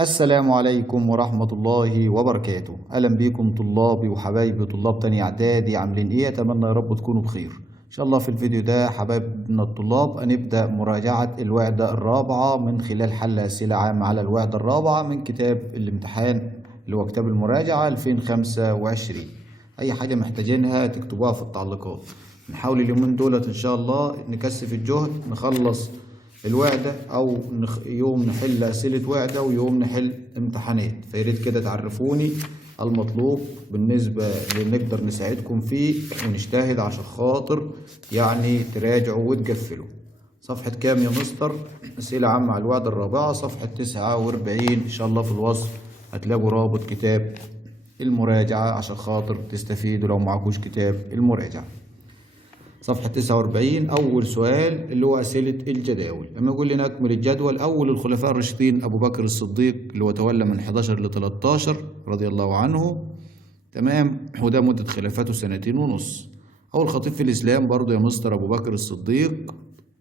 السلام عليكم ورحمة الله وبركاته. أهلا بكم طلابي وحبايبي طلاب تاني إعدادي، عاملين إيه؟ أتمنى يا رب تكونوا بخير. إن شاء الله في الفيديو ده حبايبنا الطلاب هنبدأ مراجعة الوحدة الرابعة من خلال حل أسئلة عامة على الوحدة الرابعة من كتاب الامتحان اللي هو كتاب المراجعة 2025. أي حاجة محتاجينها تكتبوها في التعليقات. نحاول اليومين دولت إن شاء الله نكثف الجهد، نخلص الوحدة أو يوم نحل أسئلة وحدة ويوم نحل امتحانات. فياريت كده تعرفوني المطلوب بالنسبة اللي نقدر نساعدكم فيه ونجتهد عشان خاطر يعني تراجعوا وتقفلوا. صفحة كام يا مستر؟ أسئلة عامة على الوحدة الرابعة، صفحة 49. إن شاء الله في الوصف هتلاقوا رابط كتاب المراجعة عشان خاطر تستفيدوا لو معكوش كتاب المراجعة. صفحة 49 أول سؤال اللي هو أسئلة الجداول. لما يقول لنا أكمل الجدول. أول الخلفاء الراشدين أبو بكر الصديق اللي هو تولى من 11 ل 13 رضي الله عنه، تمام، وده مدة خلافته 2.5 سنين. أول خطيب في الإسلام برضه يا مستر أبو بكر الصديق،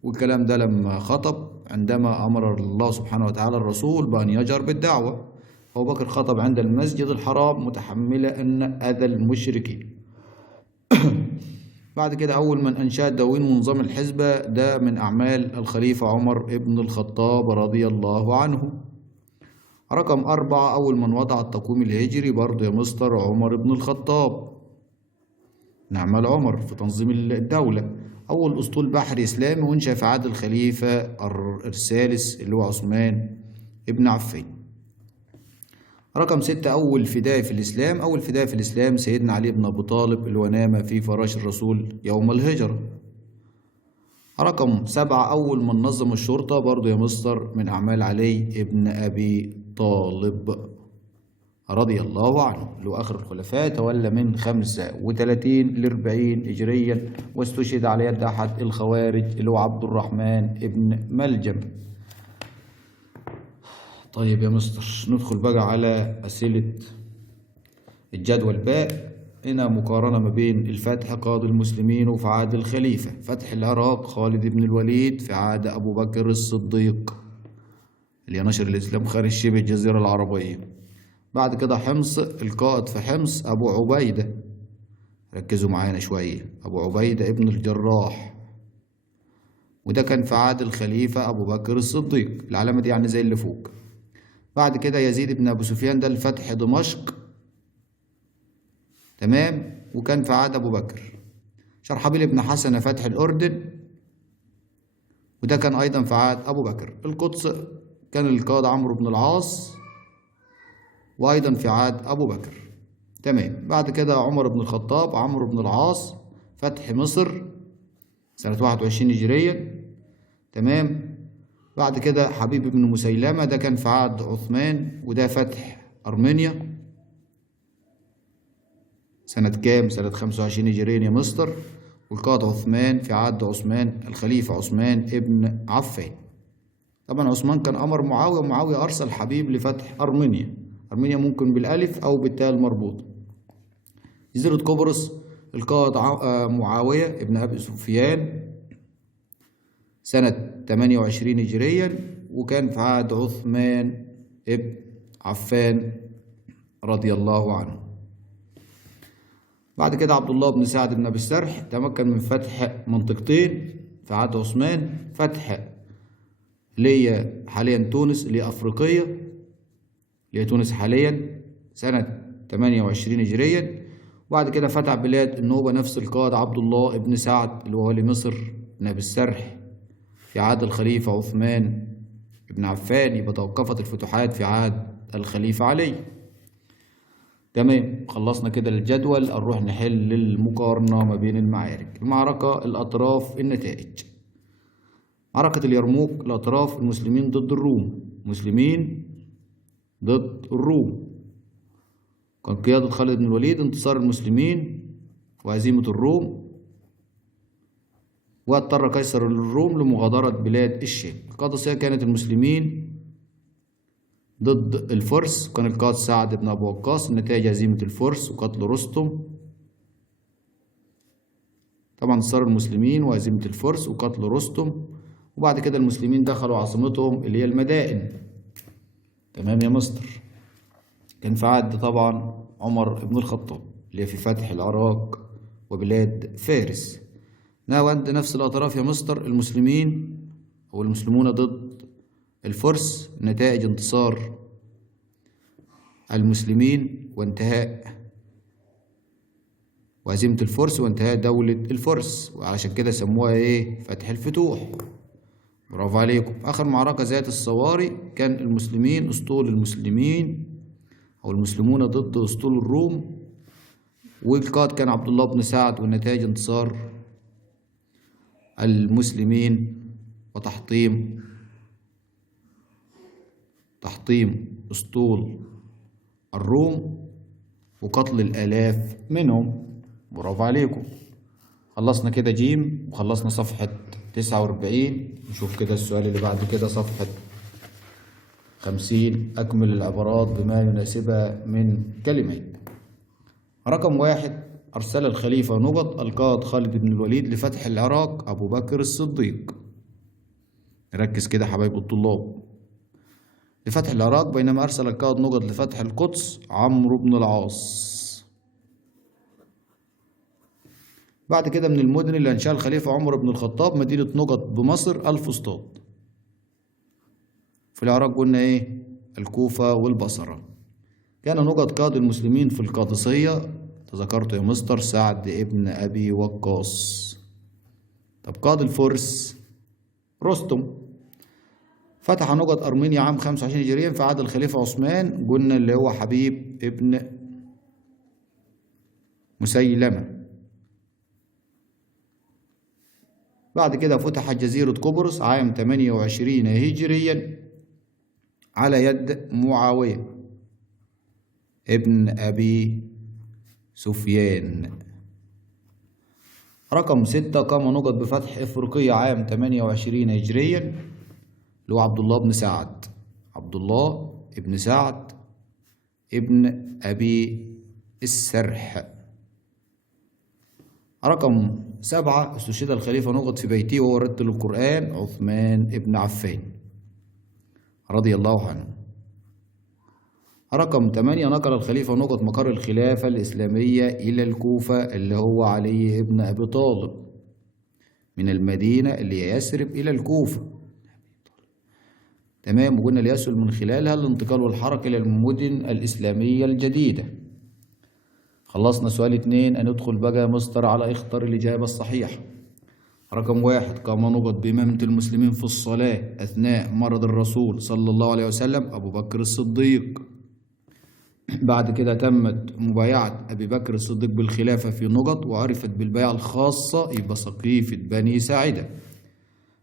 والكلام ده لما خطب عندما أمر الله سبحانه وتعالى الرسول بأن يجهر بالدعوة. أبو بكر خطب عند المسجد الحرام متحملا أن أذى المشركين. بعد كده أول من أنشأ الدواوين ونظام الحزبة ده من أعمال الخليفة عمر ابن الخطاب رضي الله عنه. رقم 4 أول من وضع التقويم الهجري برضه يا مستر عمر ابن الخطاب، من أعمال عمر في تنظيم الدولة. أول أسطول بحري إسلامي وانشأ في عهد الخليفة الثالث اللي هو عثمان ابن عفان. رقم 6 أول فداء في الإسلام. أول فداء في الإسلام سيدنا علي بن أبي طالب اللي هو نام في فراش الرسول يوم الهجرة. رقم 7 أول من نظم الشرطة برضه يا مستر من أعمال علي ابن أبي طالب رضي الله عنه، اللي هو آخر الخلفاء، تولى من 35 ل 40 هجريا، واستشهد على يد أحد الخوارج اللي هو عبد الرحمن ابن ملجم. طيب يا مستر ندخل بقى على أسئلة الجدول باء. هنا مقارنة ما بين الفتح قاضي المسلمين وفي عهد الخليفة، فتح العراق خالد بن الوليد في عهد أبو بكر الصديق اللي نشر الإسلام خارج شبه الجزيرة العربية. بعد كده حمص، القائد في حمص أبو عبيدة، ركزوا معانا شوية، أبو عبيدة ابن الجراح، وده كان في عهد الخليفة أبو بكر الصديق، العلامة دي يعني زي اللي فوق. بعد كده يزيد بن أبو سفيان ده الفتح دمشق، تمام، وكان في عهد أبو بكر. شرحبيل بن حسن فتح الأردن، وده كان أيضا في عهد أبو بكر. القدس كان القائد عمرو بن العاص، وأيضا في عهد أبو بكر، تمام. بعد كده عمر بن الخطاب عمرو بن العاص فتح مصر سنة 21 هجريا، تمام. بعد كده حبيب بن مسيلمة ده كان في عهد عثمان، وده فتح أرمينيا سنة كام؟ سنة 25 هجريا يا مستر. والقائد عثمان في عهد عثمان الخليفة عثمان ابن عفان. طبعا عثمان كان أمر معاوية، ومعاوية أرسل حبيب لفتح أرمينيا. أرمينيا ممكن بالألف أو بالتاء المربوطة. جزيرة قبرص القائد معاوية ابن أبي سفيان سنة 28 هجريا، وكان في عهد عثمان ابن عفان رضي الله عنه. بعد كده عبد الله بن سعد بن أبي السرح تمكن من فتح منطقتين في عهد عثمان، فتح اللي هي حاليا تونس اللي هي أفريقية، اللي هي تونس حاليا سنة 28 هجريا. وبعد كده فتح بلاد النوبة نفس القائد عبد الله بن سعد اللي هو لمصر بن أبي السرح في عهد الخليفة عثمان بن عفان. يبقى توقفت الفتوحات في عهد الخليفة علي، تمام. خلصنا كده الجدول، نروح نحل المقارنة ما بين المعارك. المعركة الأطراف النتائج. معركة اليرموك الأطراف المسلمين ضد الروم، مسلمين ضد الروم، كان قيادة خالد بن الوليد، انتصار المسلمين وهزيمة الروم، واضطر قيصر للروم لمغادرة بلاد الشام. القادسية كانت المسلمين ضد الفرس، كان القائد سعد بن أبي وقاص، النتائج هزيمة الفرس وقتل رستم. طبعا انتصار المسلمين وهزيمة الفرس وقتل رستم. وبعد كده المسلمين دخلوا عاصمتهم اللي هي المدائن، تمام يا مستر. كان في عهد طبعا عمر بن الخطاب اللي هي في فتح العراق وبلاد فارس. ناوند نفس الأطراف يا مستر المسلمين أو المسلمون ضد الفرس، نتائج انتصار المسلمين وهزيمة الفرس وانتهاء دولة الفرس، وعلشان كده سموها ايه؟ فتح الفتوح. برافو عليكم. آخر معركة ذات الصواري كان المسلمين أسطول المسلمين أو المسلمون ضد أسطول الروم، والقائد كان عبد الله بن سعد، والنتائج انتصار المسلمين وتحطيم أسطول الروم وقتل الآلاف منهم. برافو عليكم. خلصنا كده جيم وخلصنا صفحة 49. نشوف كده السؤال اللي بعد كده صفحة 50. أكمل العبارات بما يناسبها من كلمات. رقم 1. أرسل الخليفة القائد خالد بن الوليد لفتح العراق أبو بكر الصديق. نركز كده حبايب الطلاب. لفتح العراق، بينما أرسل القائد لفتح القدس عمرو بن العاص. بعد كده من المدن اللي أنشأها الخليفة عمر بن الخطاب مدينة نقط بمصر الفسطاط. في العراق قلنا إيه؟ الكوفة والبصرة. كان نقط قائد المسلمين في القادسية، تذكرت يا مستر، سعد ابن أبي وقاص. طب قائد الفرس رستم. فتح نقط أرمينيا عام 25 هجريا في عهد الخليفة عثمان، قلنا اللي هو حبيب ابن مسيلمة. بعد كده فتحت جزيرة قبرص عام 28 هجريا على يد معاوية ابن أبي سفيان. رقم 6. قام نقط بفتح إفريقيا عام 28 هجريا اللي هو عبد الله بن سعد ابن أبي السرح. رقم 7. استشهد الخليفة نقط في بيته وهو يرتل القرآن عثمان ابن عفان رضي الله عنه. رقم 8. نقل الخليفة نقط مقر الخلافة الإسلامية إلى الكوفة اللي هو علي ابن أبي طالب، من المدينة اللي هي يثرب إلى الكوفة. تمام. وقلنا ليسهل من خلالها الانتقال والحركة إلى المدن الإسلامية الجديدة. خلصنا سؤال 2. هندخل بقى مستر على اختار الإجابة الصحيحة. رقم 1. قام نقط بإمامة المسلمين في الصلاة أثناء مرض الرسول صلى الله عليه وسلم أبو بكر الصديق. بعد كده تمت مبايعة أبي بكر الصديق بالخلافة في نقط، وعرفت بالبيعة الخاصة يبقى سقيفة بني ساعدة،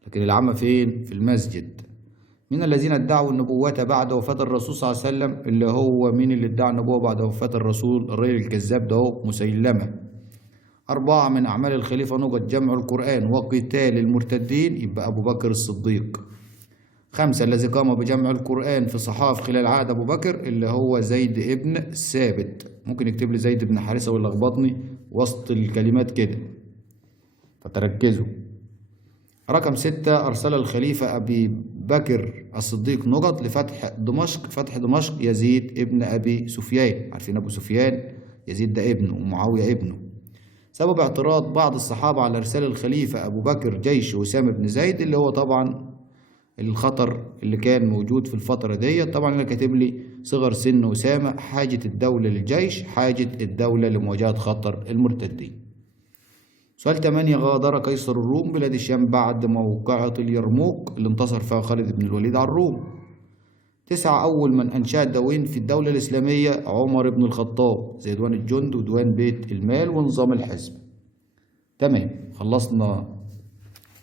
لكن العامة فين؟ في المسجد. من الذين ادعوا النبوة بعد وفاة الرسول صلى الله عليه وسلم، اللي هو مين اللي ادعى النبوة بعد وفاة الرسول؟ الرجل الكذاب ده هو مسيلمة. 4. من أعمال الخليفة نقط جمع القرآن وقتال المرتدين، يبقى أبو بكر الصديق. 5. الذي قام بجمع القرآن في صحاف خلال عهد أبو بكر اللي هو زيد ابن ثابت. ممكن يكتب لي زيد بن حارثة ويلخبطني وسط الكلمات كده، فتركزوا. رقم 6. أرسل الخليفة أبي بكر الصديق نقط لفتح دمشق يزيد ابن أبي سفيان. عارفين أبو سفيان يزيد ده ابنه ومعاوية ابنه. سبب اعتراض بعض الصحابة على إرسال الخليفة أبو بكر جيش أسامة بن زيد، اللي هو طبعا الخطر اللي كان موجود في الفترة دي. طبعا أنا كاتب لي صغر سن أسامة، حاجة الدولة للجيش، حاجة الدولة لمواجهة خطر المرتدين. سؤال 8. غادر قيصر الروم بلاد الشام بعد موقعة اليرموك اللي انتصر فيها خالد بن الوليد على الروم. 9. أول من أنشأ دواوين في الدولة الإسلامية عمر بن الخطاب، زي ديوان الجند وديوان بيت المال ونظام الحزب. تمام. خلصنا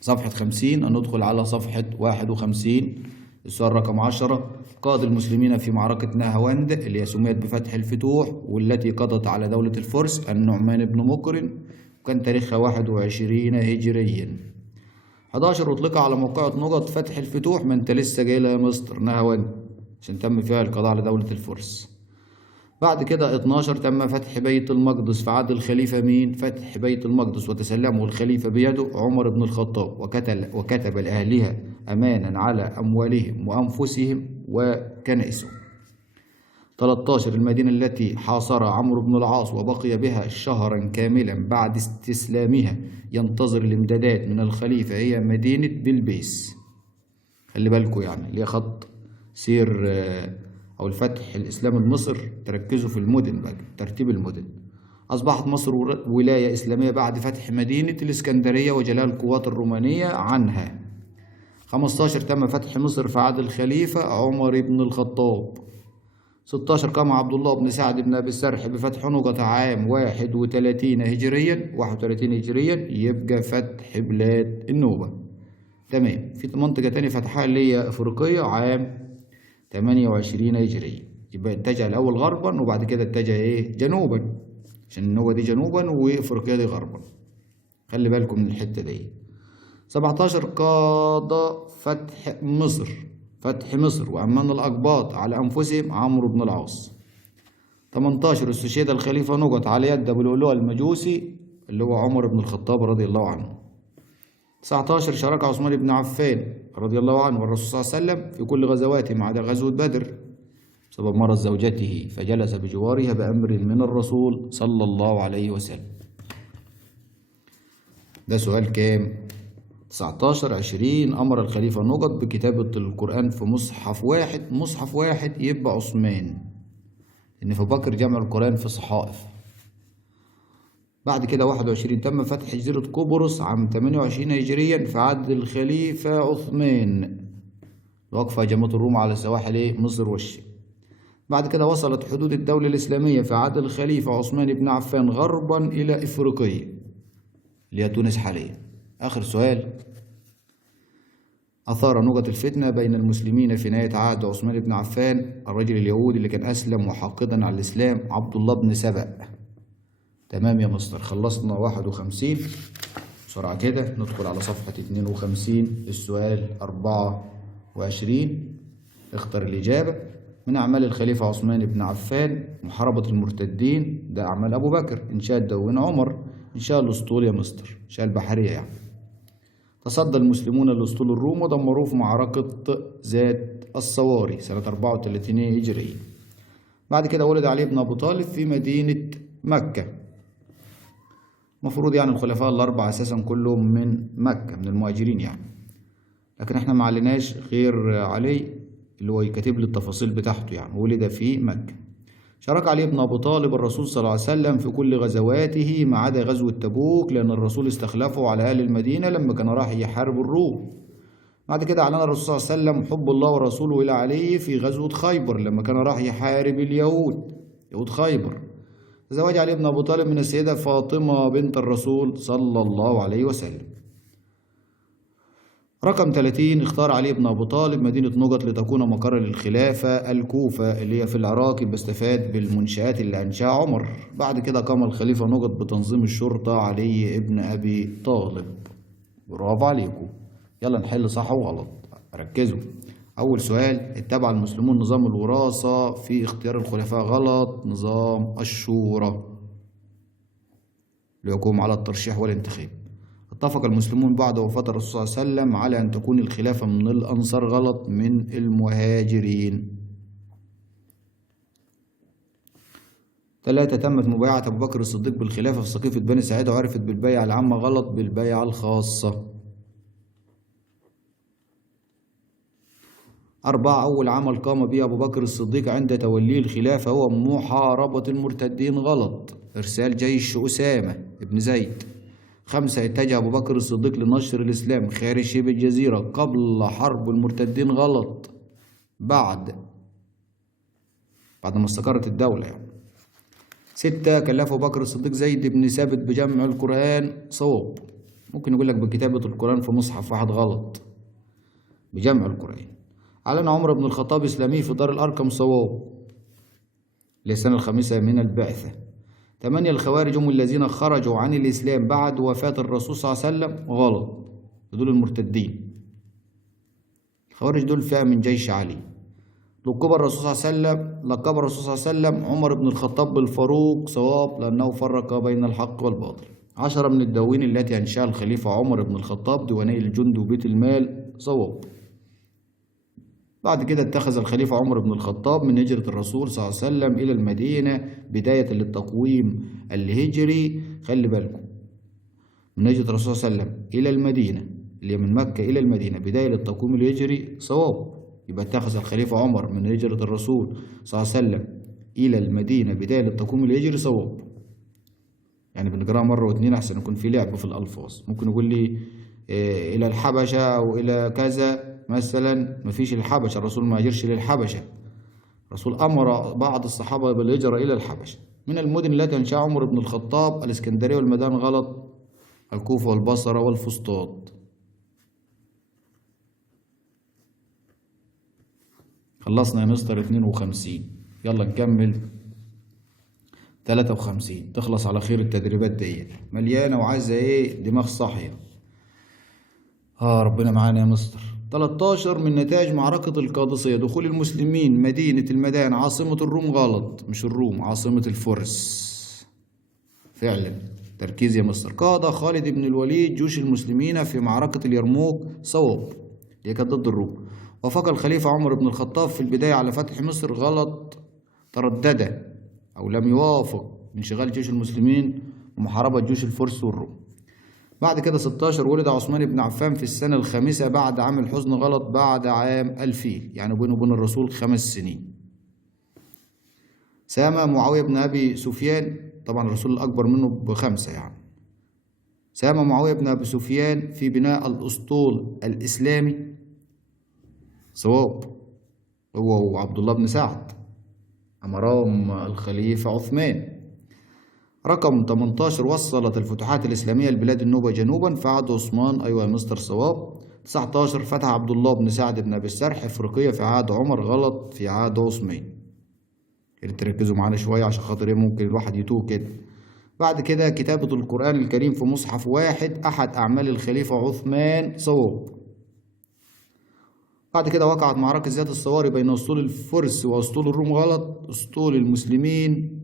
صفحة 50. هندخل على صفحة 51. السؤال رقم 10. قاد المسلمين في معركة نهاوند اللي هي سميت بفتح الفتوح والتي قضت على دولة الفرس النعمان بن مقرن، وكان تاريخها 21 هجريا. 11. أطلق على موقعة نقط فتح الفتوح، ما انت لسه جاي لها يا مستر، نهاوند، عشان تم فيها القضاء على دولة الفرس. بعد كده 12. تم فتح بيت المقدس في عهد الخليفة مين؟ فتح بيت المقدس وتسلمه الخليفة بيده عمر بن الخطاب، وكتب لأهلها أمانا على أموالهم وأنفسهم وكنائسهم. 13 المدينة التي حاصرها عمرو بن العاص وبقي بها شهرا كاملا بعد استسلامها ينتظر الامدادات من الخليفة هي مدينة بلبيس. خلي بالكم يعني اللي هي خط سير أو الفتح الإسلامي لمصر، تركزوا في المدن بقى، ترتيب المدن. أصبحت مصر ولاية إسلامية بعد فتح مدينة الإسكندرية وجلاء القوات الرومانية عنها. 15 تم فتح مصر في عهد الخليفة عمر بن الخطاب. 16 قام عبد الله بن سعد بن أبي السرح بفتح نقطة عام 31 هجريا، 31 هجريا يبقى فتح بلاد النوبة. تمام. في منطقة تانية فتحها اللي هي أفريقية عام 28 هجرية، يبقى اتجه الأول غربا وبعد كده اتجه جنوبا، عشان النوبة دي جنوبا وأفريقيا دي غربا. خلي بالكم من الحتة دي. 17 قاد فتح مصر وأمن الأقباط على أنفسهم عمرو بن العاص. 18 استشهد الخليفة نقط على يد أبو لؤلؤ المجوسي اللي هو عمر بن الخطاب رضي الله عنه. 19 شارك عثمان بن عفان رضي الله عنه والرسول صلى الله عليه وسلم في كل غزواته ما عدا غزوة بدر بسبب مرض زوجته، فجلس بجوارها بأمر من الرسول صلى الله عليه وسلم. ده سؤال كام؟ 19. 20 أمر الخليفة نقط بكتابة القرآن في مصحف واحد يبقى عثمان، لأن في بكر جمع القرآن في صحائف. بعد كده 21 تم فتح جزيرة قبرص عام 28 هجريا في عهد الخليفة عثمان، وقف هجمات الروم على سواحل مصر والشام. بعد كده وصلت حدود الدولة الإسلامية في عهد الخليفة عثمان بن عفان غربا إلى إفريقيا اللي هي تونس حاليا. آخر سؤال. أثار نقط الفتنة بين المسلمين في نهاية عهد عثمان بن عفان الرجل اليهودي اللي كان أسلم وحاقدا على الإسلام عبد الله بن سبأ. تمام يا مستر، خلصنا 51. بسرعة كده ندخل على صفحة 52 السؤال 24. اختر الإجابة. من أعمال الخليفة عثمان بن عفان محاربة المرتدين، ده أعمال أبو بكر. إنشاء الدواوين عمر. إنشاء الأسطول يا مستر، إنشاء البحرية يعني. تصدى المسلمون لأسطول الروم ودمروه في معركة ذات الصواري سنة 34 هجرية. بعد كده ولد علي بن أبي طالب في مدينة مكة. مفروض يعني الخلفاء الأربعة أساسا كلهم من مكة، من المهاجرين يعني، لكن احنا ما عليناش غير علي اللي هو يكتب لي التفاصيل بتاعته يعني. ولد في مكة. شارك علي بن أبي طالب الرسول صلى الله عليه وسلم في كل غزواته ما عدا غزوة تبوك، لأن الرسول استخلفه على أهل المدينة لما كان راح يحارب الروم. بعد كده أعلن الرسول صلى الله عليه وسلم حب الله ورسوله إلى علي في غزوة خيبر لما كان راح يحارب يهود خيبر. تزوج علي بن أبي طالب من السيدة فاطمة بنت الرسول صلى الله عليه وسلم. رقم 30 اختار علي بن أبي طالب مدينة نقط لتكون مقرا للخلافة الكوفة اللي هي في العراق، يبقى استفاد بالمنشآت اللي أنشأها عمر. بعد كده قام الخليفة نقط بتنظيم الشرطة علي بن أبي طالب. برافو عليكم. يلا نحل صح وغلط، ركزوا. أول سؤال، اتبع المسلمون نظام الوراثة في اختيار الخلفاء. غلط، نظام الشورى ليقوم على الترشيح والانتخاب. اتفق المسلمون بعد وفاة الرسول صلى الله عليه وسلم على أن تكون الخلافة من الأنصار. غلط، من المهاجرين. 3 تمت مبايعة أبو بكر الصديق بالخلافة في سقيفة بني ساعدة وعرفت بالبيعة العامة. غلط، بالبيعة الخاصة. 4 أول عمل قام به أبو بكر الصديق عند توليه الخلافة هو محاربة المرتدين. غلط، إرسال جيش أسامة بن زيد. 5 اتجه أبو بكر الصديق لنشر الإسلام خارج شبه الجزيرة قبل حرب المرتدين. غلط، بعد ما استقرت الدولة يعني. 6 كلف أبو بكر الصديق زيد بن ثابت بجمع القرآن. صواب. ممكن يقول لك بكتابة القرآن في مصحف واحد. غلط، بجمع القرآن. أعلن عمر بن الخطاب إسلامي في دار الأرقم. صواب، للسنة الخامسة من البعثة. 8 الخوارج هم الذين خرجوا عن الإسلام بعد وفاة الرسول صلى الله عليه وسلم. غلط، دول المرتدين. الخوارج دول فئة من جيش علي. لقب الرسول صلى الله عليه وسلم عمر بن الخطاب بالفاروق. صواب، لأنه فرق بين الحق والباطل. 10 من الدواوين التي أنشأها الخليفة عمر بن الخطاب ديواني الجند وبيت المال. صواب. بعد كده اتخذ الخليفة عمر بن الخطاب من هجرة الرسول صلى الله عليه وسلم إلى المدينة بداية للتقويم الهجري. خلي بالكم، من هجرة الرسول صلى الله عليه وسلم إلى المدينة، اللي من مكة إلى المدينة بداية للتقويم الهجري صواب. يبقى اتخذ الخليفة عمر من هجرة الرسول صلى الله عليه وسلم إلى المدينة بداية للتقويم الهجري صواب. يعني بنقراها مرة واتنين أحسن يكون في لعب في الألفاظ. ممكن يقول لي إلى الحبشة أو إلى كذا مثلا، مفيش الحبشة، الرسول ما هاجرش للحبشة، الرسول أمر بعض الصحابة بالهجرة إلى الحبشة. من المدن التي أنشأ عمر بن الخطاب الإسكندرية والمدائن غلط، الكوفة والبصرة والفسطاط. خلصنا يا مستر 52. يلا نكمل 53. تخلص على خير التدريبات دي، مليانة وعايزة ايه، دماغ صاحية. ربنا معانا يا مستر. 13 من نتائج معركة القادسية دخول المسلمين مدينة المدائن عاصمة الروم غلط، مش الروم، عاصمة الفرس. فعلا تركيز يا مستر. قاد خالد بن الوليد جيوش المسلمين في معركة اليرموك صواب، اللي كانت ضد الروم. وافق الخليفة عمر بن الخطاب في البداية على فتح مصر غلط، تردد أو لم يوافق انشغال جيوش المسلمين ومحاربة جيوش الفرس والروم. بعد كده 16 ولد عثمان بن عفان في السنة الخامسة بعد عام الحزن غلط، بعد عام الفيل، يعني بينه وبين الرسول 5 سنين. سام معاوية بن أبي سفيان، طبعا الرسول الأكبر منه ب5 يعني. سام معاوية بن أبي سفيان في بناء الأسطول الإسلامي صواب، هو وعبد الله بن سعد أمرهم الخليفة عثمان. رقم 18 وصلت الفتوحات الإسلامية لبلاد النوبة جنوبا في عهد عثمان، أيوة يا مستر صواب. 19 فتح عبد الله بن سعد بن أبي السرح إفريقية في عهد عمر غلط، في عهد عثمان. تركزوا معانا شوية عشان خاطر ايه ممكن الواحد يتوه كده. بعد كده كتابة القرآن الكريم في مصحف واحد أحد أعمال الخليفة عثمان صواب. بعد كده وقعت معركة ذات الصواري بين أسطول الفرس وأسطول الروم غلط، أسطول المسلمين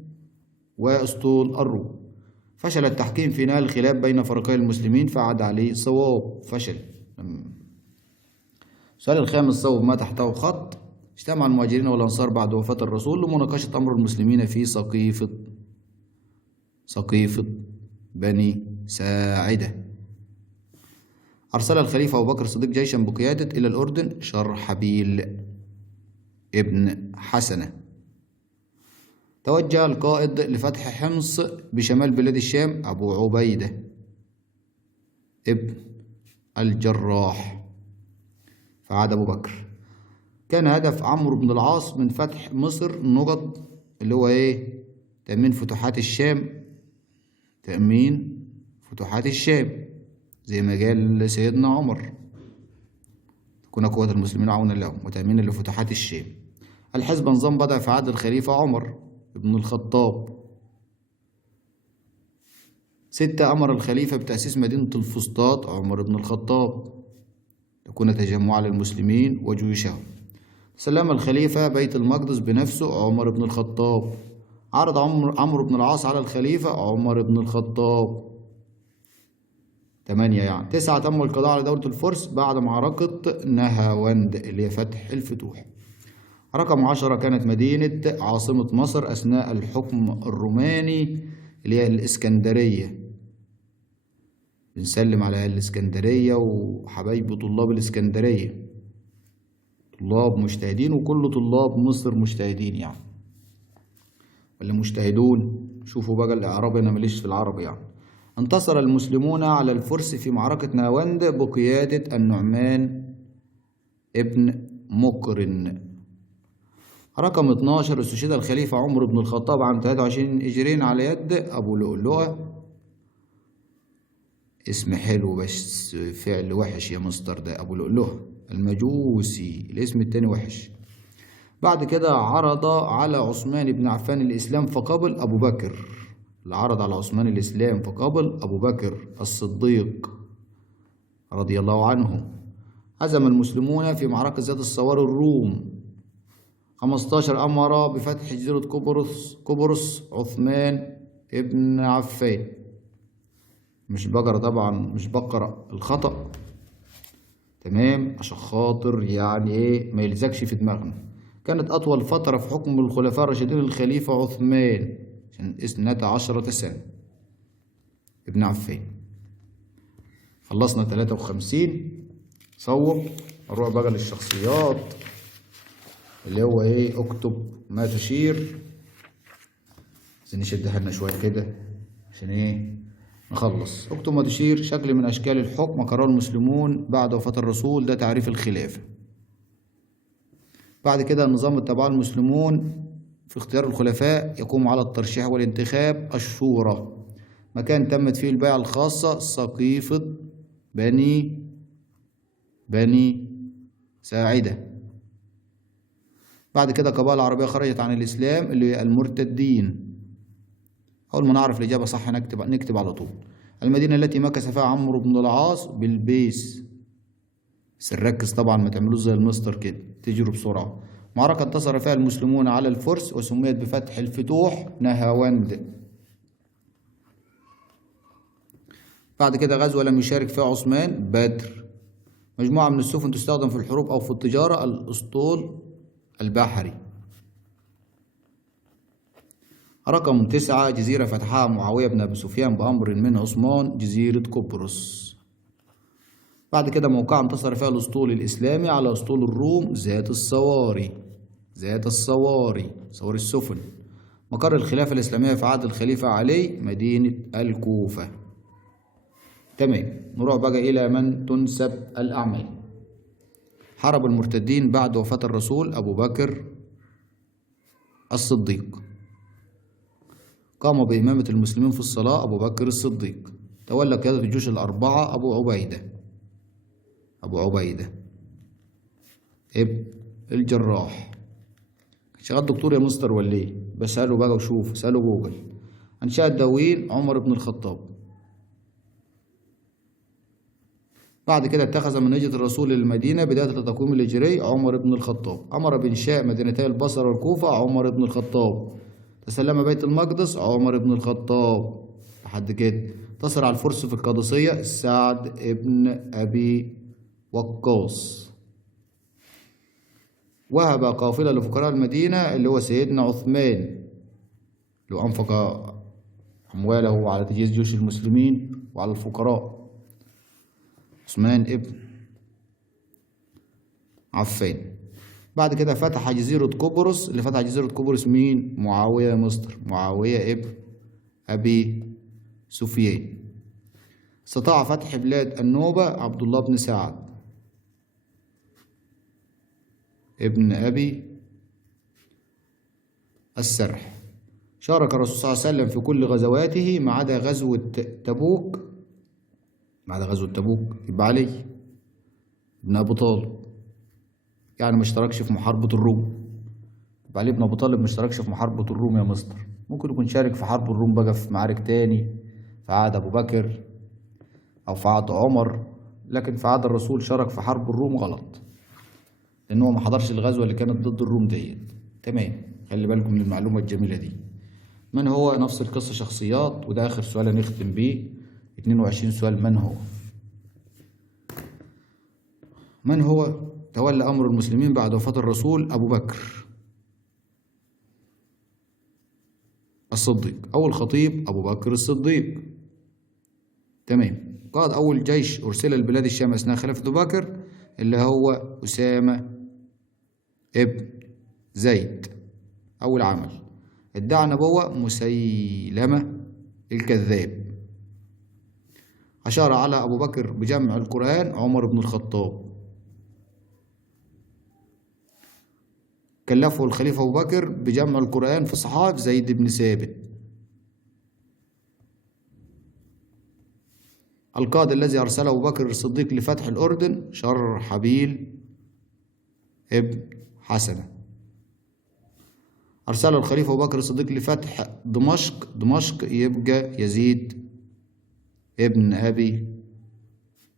وأسطول الروم. فشل التحكيم في نهاية الخلاف بين فريقي المسلمين فعاد عليه صواب، فشل. السؤال الخامس صوب ما تحته خط. اجتمع المهاجرين والأنصار بعد وفاة الرسول لمناقشة أمر المسلمين في سقيفة بني ساعدة. أرسل الخليفة أبو بكر الصديق جيشا بقيادة إلى الأردن شرحبيل ابن حسنة. توجه القائد لفتح حمص بشمال بلاد الشام أبو عبيدة ابن الجراح، فعاد أبو بكر. كان هدف عمرو بن العاص من فتح مصر نقط، اللي هو إيه؟ تأمين فتوحات الشام، زي ما قال سيدنا عمر، تكون قوة المسلمين عونا لهم وتأمين لفتوحات الشام. الحزب نظام بدأ في عهد الخليفة عمر بن الخطاب. 6 أمر الخليفة بتأسيس مدينة الفسطاط عمر بن الخطاب، تكون تجمعا للمسلمين وجيوشهم. سلم الخليفة بيت المقدس بنفسه عمر بن الخطاب. عرض عمرو بن العاص على الخليفة عمر بن الخطاب. 8 يعني. 9 تم القضاء على دولة الفرس بعد معركة نهاوند اللي هي فتح الفتوح. رقم 10 كانت مدينة عاصمة مصر أثناء الحكم الروماني اللي هي الإسكندرية. بنسلم على الإسكندرية وحبايب طلاب الإسكندرية، طلاب مجتهدين، وكل طلاب مصر مجتهدين يعني، ولا مجتهدون. شوفوا بقى الإعراب، أنا ماليش في العربي يعني. انتصر المسلمون على الفرس في معركة نهاوند بقيادة النعمان ابن مقرن. رقم 12 استشهد الخليفة عمر بن الخطاب عام 23 هجري على يد أبو لؤلؤة. اسم حلو بس فعل وحش يا مستر، ده أبو لؤلؤة المجوسي، الاسم التاني وحش. بعد كده عرض على عثمان بن عفان الإسلام فقبل أبو بكر، اللي عرض على عثمان الإسلام فقبل أبو بكر الصديق رضي الله عنه. هزم المسلمون في معركة ذات الصواري الروم. 15 أمر بفتح جزيرة قبرص عثمان ابن عفان. مش بقرة طبعا، مش بقرة، الخطأ. تمام، عشان خاطر يعني ايه ما يلزقش في دماغنا. كانت أطول فترة في حكم الخلفاء الراشدين الخليفة عثمان، عشان 12 سنة ابن عفان. خلصنا 53. صوب. نروح بقى للشخصيات، اللي هو ايه اكتب ما تشير. عايزين نشدها لنا شوية كده عشان ايه نخلص. اكتب ما تشير شكل من أشكال الحكم قرره المسلمون بعد وفاة الرسول، ده تعريف الخلافة. بعد كده النظام اتبعه المسلمون في اختيار الخلفاء يقوم على الترشيح والانتخاب الشورى، مكان تمت فيه البيعة الخاصة سقيفة بني ساعدة. بعد كده قبائل عربية خرجت عن الإسلام اللي هي المرتدين. أول ما نعرف الإجابة صح نكتب على طول. المدينة التي مكث فيها عمرو بن العاص بلبيس، بس نركز طبعا ما تعملوش زي المستر كده تجروا بسرعة. معركة انتصر فيها المسلمون على الفرس وسميت بفتح الفتوح نهاوند. بعد كده غزوة لم يشارك فيها عثمان، بدر. مجموعة من السفن تستخدم في الحروب أو في التجارة، الأسطول البحري. رقم 9 جزيرة فتحها معاوية بن أبي سفيان بأمر من عثمان، جزيرة قبرص. بعد كده موقع انتصر فيها الأسطول الإسلامي على أسطول الروم ذات الصواري. صواري السفن. مقر الخلافة الإسلامية في عهد الخليفة علي مدينة الكوفة. تمام، نروح بقى إلى من تنسب الأعمال. حارب المرتدين بعد وفاة الرسول أبو بكر الصديق. قام بإمامة المسلمين في الصلاة أبو بكر الصديق. تولى قيادة الجيوش الأربعة أبو عبيدة ابن الجراح. شغال دكتور يا مستر ولا ايه؟ بسأله بقى وشوف، سأله جوجل. أنشأ الدواوين عمر بن الخطاب. بعد كده اتخذ من هجرة الرسول للمدينة بداية التقويم الهجري عمر بن الخطاب. أمر بإنشاء مدينتي البصرة والكوفة عمر بن الخطاب. تسلم بيت المقدس عمر بن الخطاب. لحد كده انتصر على الفرس في القادسية سعد بن أبي وقاص. وهب قافلة لفقراء المدينة اللي هو سيدنا عثمان، اللي أنفق أمواله على تجهيز جيوش المسلمين وعلى الفقراء، عثمان ابن عفان. بعد كده فتح جزيرة قبرص. اللي فتح جزيرة قبرص مين؟ معاوية مصر، معاوية ابن أبي سفيان. استطاع فتح بلاد النوبة عبد الله بن سعد ابن أبي السرح. شارك الرسول صلى الله عليه وسلم في كل غزواته ما عدا غزوة تبوك. يبقى علي بن أبي طالب، يعني ما اشتركش في محاربة الروم. يبقى علي بن أبي طالب ما اشتركش في محاربة الروم يا مستر. ممكن يكون شارك في حرب الروم بقى في معارك تاني في عهد أبو بكر أو في عهد عمر، لكن في عهد الرسول شارك في حرب الروم غلط، لأن هو ما حضرش الغزوة اللي كانت ضد الروم ديت. تمام، خلي بالكم من المعلومة الجميلة دي. من هو؟ نفس القصة شخصيات، وده آخر سؤال هنختم بيه. 22 سؤال. من هو تولى أمر المسلمين بعد وفاة الرسول أبو بكر الصديق. أول خطيب أبو بكر الصديق. تمام. قاد أول جيش أرسل لبلاد الشام أثناء خلافة أبو بكر اللي هو أسامة ابن زيد. أول عمل ادعى نبوة مسيلمة الكذاب. أشار على أبو بكر بجمع القرآن عمر بن الخطاب. كلفه الخليفة أبو بكر بجمع القرآن في صحائف زيد بن ثابت. القائد الذي أرسله أبو بكر الصديق لفتح الأردن شرحبيل ابن حسنة. أرسل الخليفة أبو بكر الصديق لفتح دمشق يبقى يزيد ابن أبي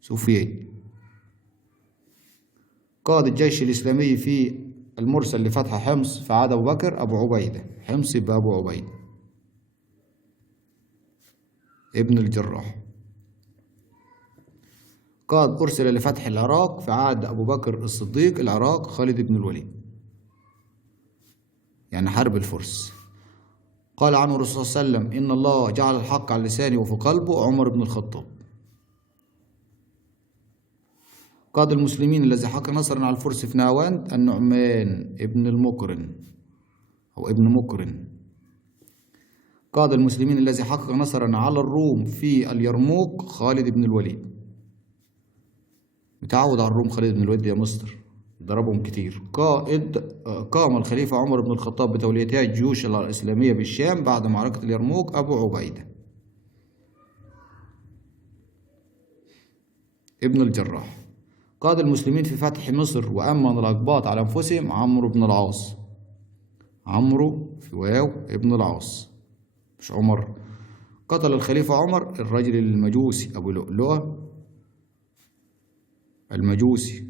سفيان. قائد الجيش الإسلامي في المرسل لفتح حمص في عهد أبو بكر أبو عبيدة. حمص يبقى أبو عبيدة ابن الجراح. قائد أرسل لفتح العراق في عهد أبو بكر الصديق العراق خالد بن الوليد، يعني حرب الفرس. قال عنه الرسول صلى الله عليه وسلم: إن الله جعل الحق على لسانه وفي قلبه عمر بن الخطاب. قائد المسلمين الذي حقق نصرا على الفرس في نهاوند النعمان ابن المقرن أو ابن مقرن. قائد المسلمين الذي حقق نصرا على الروم في اليرموك خالد بن الوليد. متعود على الروم خالد بن الوليد يا مصر، ضربهم كتير. قام الخليفة عمر بن الخطاب بتوليتها الجيوش الإسلامية بالشام بعد معركة اليرموك أبو عبيدة ابن الجراح. قاد المسلمين في فتح مصر وأمن الأقباط على أنفسهم عمرو بن العاص. عمرو في واو ابن العاص مش عمر. قتل الخليفة عمر الرجل المجوسي أبو لؤلؤة المجوسي.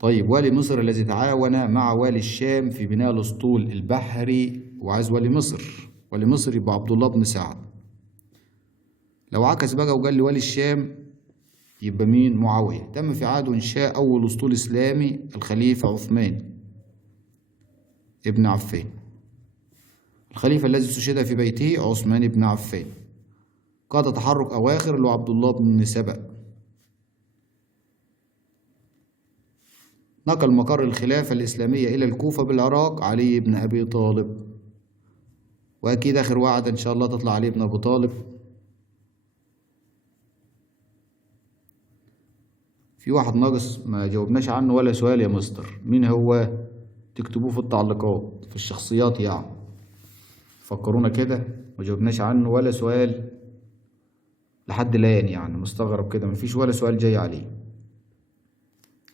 طيب، والي مصر الذي تعاون مع والي الشام في بناء الأسطول البحري وعايز والي مصر. والي مصر يبقى عبد الله بن سعد. لو عكس بقى وقال لي والي الشام يبقى مين؟ معاوية. تم في عهده إنشاء أول أسطول إسلامي الخليفة عثمان ابن عفان. الخليفة الذي استشهد في بيته عثمان بن عفان. قاد تحرك أواخر اللي هو عبد الله بن سبأ. نقل مقر الخلافة الإسلامية إلى الكوفة بالعراق علي بن أبي طالب. وأكيد آخر وعد إن شاء الله تطلع علي بن أبي طالب. في واحد ناقص ما جاوبناش عنه ولا سؤال يا مستر، مين هو؟ تكتبوه في التعليقات في الشخصيات، يعني فكرونا كده، ما جاوبناش عنه ولا سؤال لحد الآن، يعني مستغرب كده مفيش ولا سؤال جاي عليه.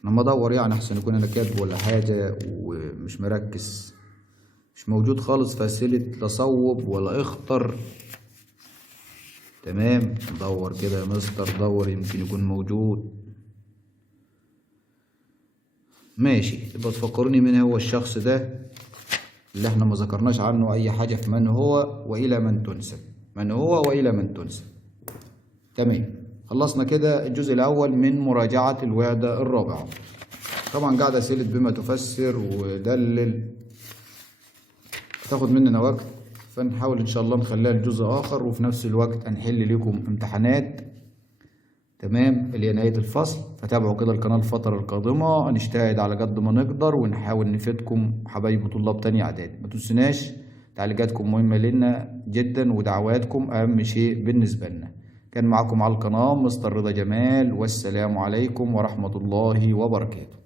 لما ادور يعني احسن يكون انا كاتبه ولا حاجة ومش مركز، مش موجود خالص في أسئلة لا صوب ولا اختر. تمام، ندور كده يا مستر، دور يمكن يكون موجود. ماشي، تبقى تفكروني مين هو الشخص ده اللي احنا ما ذكرناش عنه اي حاجة في من هو والى من تنسب. من هو والى من تنسب. تمام، خلصنا كده الجزء الاول من مراجعة الوحدة الرابعة. طبعا قاعد اسئلة بما تفسر ودلل تاخد مننا وقت، فنحاول ان شاء الله نخليها لجزء اخر، وفي نفس الوقت هنحل لكم امتحانات. تمام، اللي هي نهاية الفصل. فتابعوا كده القناة الفترة القادمة، هنجتهد على قد ما نقدر ونحاول نفيدكم حبايب طلاب تانية اعدادي. ما تنسوناش تعليقاتكم مهمة لنا جدا، ودعواتكم اهم شيء بالنسبة لنا. كان معكم على القناة مستر رضا جمال، والسلام عليكم ورحمة الله وبركاته.